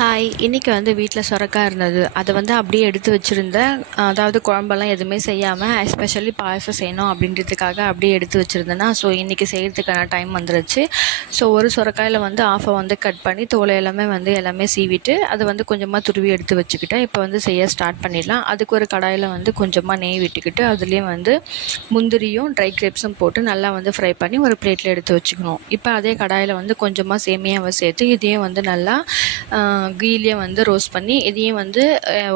Hi, இன்றைக்கி வந்து வீட்டில் சுரக்கா இருந்தது. அதை வந்து அப்படியே எடுத்து வச்சுருந்தேன். அதாவது குழம்பெல்லாம் எதுவுமே செய்யாமல் எஸ்பெஷலி பாயசம் செய்யணும் அப்படின்றதுக்காக அப்படியே எடுத்து வச்சுருந்தேன்னா, ஸோ இன்றைக்கி செய்கிறதுக்கான டைம் வந்துருச்சு. ஸோ ஒரு சுரக்காயில் வந்து ஆஃபை வந்து கட் பண்ணி தோலை எல்லாமே சீவிட்டு அதை வந்து கொஞ்சமாக துருவி எடுத்து வச்சுக்கிட்டேன். இப்போ வந்து செய்ய ஸ்டார்ட் பண்ணிடலாம். அதுக்கு ஒரு கடாயில் வந்து கொஞ்சமாக நெய் விட்டுக்கிட்டு அதுலேயும் வந்து முந்திரியும் ட்ரை கிரேப்ஸும் போட்டு நல்லா வந்து ஃப்ரை பண்ணி ஒரு பிளேட்டில் எடுத்து வச்சுக்கணும். இப்போ அதே கடாயில் வந்து கொஞ்சமாக சேமியாவை சேர்த்து இதையும் வந்து நல்லா கீலியை வந்து ரோஸ்ட் பண்ணி இதையும் வந்து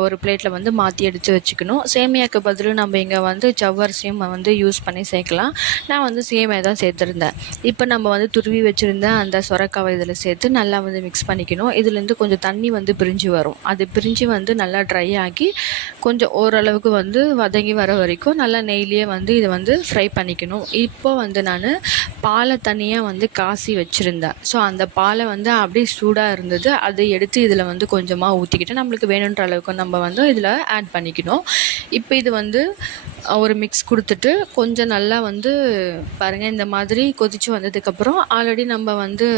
ஒரு பிளேட்டில் வந்து மாற்றி எடுத்து வச்சுக்கணும். சேமியாவுக்கு பதில் நம்ம இங்கே வந்து ஜவ்வரிசியும் வந்து யூஸ் பண்ணி சேர்க்கலாம். நான் வந்து சேமியா தான் சேர்த்துருந்தேன். இப்போ நம்ம வந்து துருவி வச்சுருந்த அந்த சுரக்காவை இதில் சேர்த்து நல்லா வந்து மிக்ஸ் பண்ணிக்கணும். இதுலேருந்து கொஞ்சம் தண்ணி வந்து பிரிஞ்சு வரும். அது பிரிஞ்சு வந்து நல்லா ட்ரை ஆகி கொஞ்சம் ஓரளவுக்கு வந்து வதங்கி வர வரைக்கும் நல்லா நெய்லியே வந்து இதை வந்து ஃப்ரை பண்ணிக்கணும். இப்போ வந்து நான் பாலை தனியாக வந்து காசி வச்சுருந்தேன். ஸோ அந்த பாலை வந்து அப்படியே சூடாக இருந்தது. அதை எடுத்து இதில் வந்து கொஞ்சமாக ஊற்றிக்கிட்டு நம்மளுக்கு வேணுன்ற அளவுக்கு நம்ம வந்து இதில் ஆட் பண்ணிக்கணும். இப்போ இது வந்து ஒரு மிக்ஸ் கொடுத்துட்டு கொஞ்சம் நல்லா வந்து பாருங்கள், இந்த மாதிரி கொதித்து வந்ததுக்கப்புறம் ஆல்ரெடி நம்ம வந்து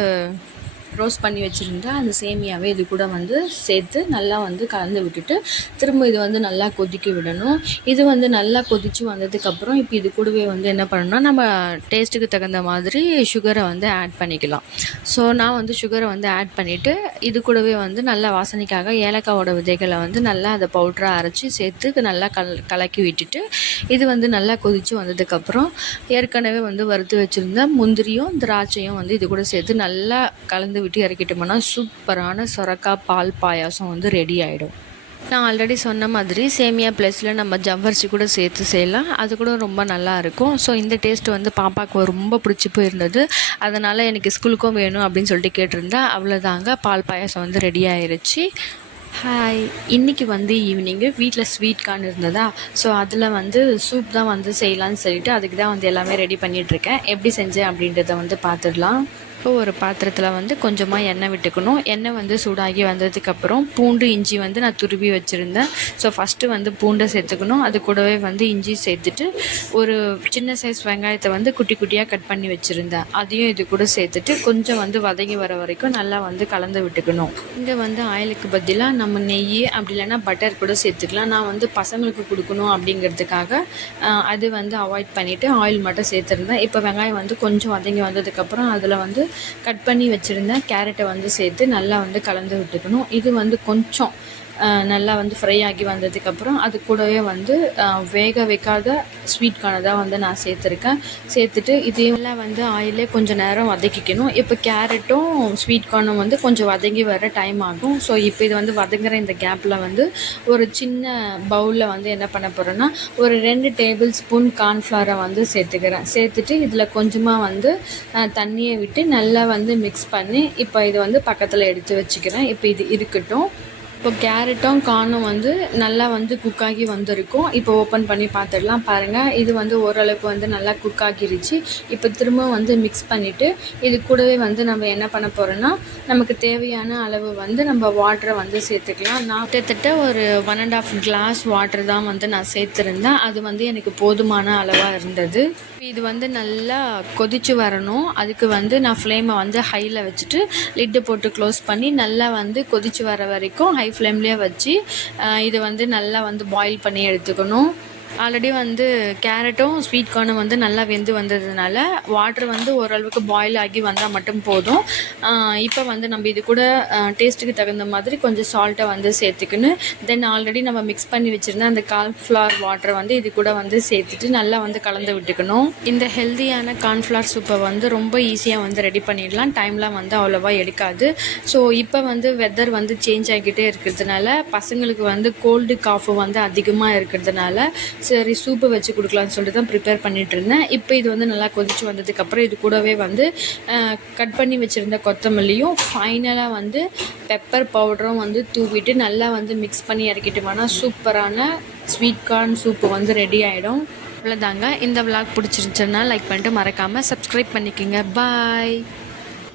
ரோஸ்ட் பண்ணி வச்சுருந்தா அந்த சேமியாவே இது கூட வந்து சேர்த்து நல்லா வந்து கலந்து விட்டுட்டு திரும்ப இது வந்து நல்லா கொதிக்க விடணும். இது வந்து நல்லா கொதித்து வந்ததுக்கப்புறம் இப்போ இது கூடவே வந்து என்ன பண்ணணும்னா நம்ம டேஸ்ட்டுக்கு தகுந்த மாதிரி சுகரை வந்து ஆட் பண்ணிக்கலாம். ஸோ நான் வந்து சுகரை வந்து ஆட் பண்ணிவிட்டு இது கூடவே வந்து நல்லா வாசனைக்காக ஏலக்காவோட விதைகளை வந்து நல்லா அதை பவுட்ராக அரைச்சி சேர்த்து நல்லா கலக்கி விட்டுட்டு இது வந்து நல்லா கொதித்து வந்ததுக்கப்புறம் ஏற்கனவே வந்து வறுத்து வச்சுருந்த முந்திரியும் திராட்சையும் வந்து இது கூட சேர்த்து நல்லா கலந்து விட்டு இறக்கிட்டோம்னா சூப்பரான சொரக்கா பால் பாயாசம் வந்து ரெடி ஆகிடும். நான் ஆல்ரெடி சொன்ன மாதிரி சேமியா ப்ளஸில் நம்ம ஜவ்வரிசி கூட சேர்த்து செய்யலாம். அது கூட ரொம்ப நல்லாயிருக்கும். ஸோ இந்த டேஸ்ட் வந்து பாப்பாவுக்கு ரொம்ப பிடிச்சி போயிருந்தது. அதனால் எனக்கு ஸ்கூலுக்கும் வேணும் அப்படின்னு சொல்லிட்டு கேட்டிருந்தா. அவ்வளோதாங்க, பால் பாயாசம் வந்து ரெடி ஆயிருச்சு. ஹாய், இன்றைக்கி வந்து ஈவினிங்கு வீட்டில் ஸ்வீட் கார்ன் இருந்ததா, ஸோ அதில் வந்து சூப் தான் வந்து செய்யலான்னு சொல்லிட்டு அதுக்கு தான் வந்து எல்லாமே ரெடி பண்ணிகிட்ருக்கேன். எப்படி செஞ்சேன் அப்படின்றத வந்து பார்த்துடலாம். இப்போ ஒரு பாத்திரத்தில் வந்து கொஞ்சமாக எண்ணெய் விட்டுக்கணும். எண்ணெய் வந்து சூடாகி வந்ததுக்கப்புறம் பூண்டு இஞ்சி வந்து நான் துருவி வச்சுருந்தேன். ஸோ ஃபஸ்ட்டு வந்து பூண்டை சேர்த்துக்கணும். அது கூடவே வந்து இஞ்சி சேர்த்துட்டு ஒரு சின்ன சைஸ் வெங்காயத்தை வந்து குட்டி குட்டியாக கட் பண்ணி வச்சுருந்தேன். அதையும் இது கூட சேர்த்துட்டு கொஞ்சம் வந்து வதங்கி வர வரைக்கும் நல்லா வந்து கலந்து விட்டுக்கணும். இங்கே வந்து ஆயிலுக்கு பதிலாக நம்ம நெய் அப்படி இல்லைன்னா பட்டர் கூட சேர்த்துக்கலாம். நான் வந்து பசங்களுக்கு கொடுக்கணும் அப்படிங்கிறதுக்காக அது வந்து அவாய்ட் பண்ணிவிட்டு ஆயில் மட்டும் சேர்த்துருந்தேன். இப்போ வெங்காயம் வந்து கொஞ்சம் வதங்கி வந்ததுக்கப்புறம் அதில் வந்து கட் பண்ணி வச்சுருந்தேன் கேரட்டை வந்து சேர்த்து நல்லா வந்து கலந்து விட்டுக்கணும். இது வந்து கொஞ்சம் நல்லா வந்து ஃப்ரை ஆகி வந்ததுக்கப்புறம் அது கூடவே வந்து வேக வைக்காத ஸ்வீட் கார்னை தான் வந்து நான் சேர்த்துருக்கேன். சேர்த்துட்டு இதையெல்லாம் வந்து ஆயிலே கொஞ்சம் நேரம் வதக்கிக்கணும். இப்போ கேரட்டும் ஸ்வீட் கார்னும் வந்து கொஞ்சம் வதங்கி வர டைம் ஆகும். ஸோ இப்போ இது வந்து வதங்குற இந்த கேப்பில் வந்து ஒரு சின்ன பவுலில் வந்து என்ன பண்ண போகிறேன்னா ஒரு 2 டேபிள் ஸ்பூன் கார்ன்ஃப்ளவரை வந்து சேர்த்துக்கிறேன். சேர்த்துட்டு இதில் கொஞ்சமாக வந்து தண்ணியை விட்டு நல்லா வந்து மிக்ஸ் பண்ணி இப்போ இது வந்து பக்கத்தில் எடுத்து வச்சுக்கிறேன். இப்போ இது இருக்கட்டும். இப்போ கேரட்டும் கார்னும் வந்து நல்லா வந்து குக்காகி வந்திருக்கும். இப்போ ஓப்பன் பண்ணி பார்த்துடலாம். பாருங்கள், இது வந்து ஓரளவுக்கு வந்து நல்லா குக் ஆகிருச்சு. இப்போ திரும்ப வந்து மிக்ஸ் பண்ணிவிட்டு இது கூடவே வந்து நம்ம என்ன பண்ண போகிறோன்னா நமக்கு தேவையான அளவு வந்து நம்ம வாட்டரை வந்து சேர்த்துக்கலாம். நான் கிட்டத்தட்ட ஒரு 1.5 கிளாஸ் வாட்டர் தான் வந்து நான் சேர்த்துருந்தேன். அது வந்து எனக்கு போதுமான அளவாக இருந்தது. இது வந்து நல்லா கொதித்து வரணும். அதுக்கு வந்து நான் ஃப்ளேமை வந்து ஹையில் வச்சுட்டு லிட்டு போட்டு க்ளோஸ் பண்ணி நல்லா வந்து கொதித்து வர வரைக்கும் ஹை ஃப்ளேம்லேயே வச்சு இதை வந்து நல்லா வந்து பாயில் பண்ணி எடுத்துக்கணும். ஆல்ரெடி வந்து கேரட்டும் ஸ்வீட் கார்னும் வந்து நல்லா வெந்து வந்ததுனால வாட்டர் வந்து ஓரளவுக்கு பாயில் ஆகி வந்தால் மட்டும் போதும். இப்போ வந்து நம்ம இது கூட டேஸ்ட்டுக்கு தகுந்த மாதிரி கொஞ்சம் சால்ட்டை வந்து சேர்த்துக்கணும். தென் ஆல்ரெடி நம்ம மிக்ஸ் பண்ணி வச்சுருந்த அந்த கார்ன்ஃப்ளவர் வாட்டரை வந்து இது கூட வந்து சேர்த்துட்டு நல்லா வந்து கலந்து விட்டுக்கணும். இந்த ஹெல்த்தியான கார்ன்ஃப்ளவர் சூப்பை வந்து ரொம்ப ஈஸியாக வந்து ரெடி பண்ணிடலாம். டைம்லாம் வந்து அவ்வளோவா எடுக்காது. ஸோ இப்போ வந்து வெதர் வந்து சேஞ்ச் ஆகிக்கிட்டே இருக்கிறதுனால பசங்களுக்கு வந்து கோல்டு காஃபு வந்து அதிகமாக இருக்கிறதுனால சரி சூப்பு வச்சு கொடுக்கலான்னு சொல்லிட்டு தான் ப்ரிப்பேர் பண்ணிகிட்டு இருந்தேன். இப்போ இது வந்து நல்லா கொதித்து வந்ததுக்கப்புறம் இது கூடவே வந்து கட் பண்ணி வச்சுருந்த கொத்தமல்லியும் ஃபைனலாக வந்து பெப்பர் பவுடரும் வந்து தூவிட்டு நல்லா வந்து மிக்ஸ் பண்ணி இறக்கிட்டோம்னா சூப்பரான ஸ்வீட் கார்ன் சூப்பு வந்து ரெடி ஆகிடும். அவ்வளோதாங்க. இந்த விளாக் பிடிச்சிருந்துச்சுன்னா லைக் பண்ணிட்டு மறக்காமல் சப்ஸ்கிரைப் பண்ணிக்கோங்க. பாய்.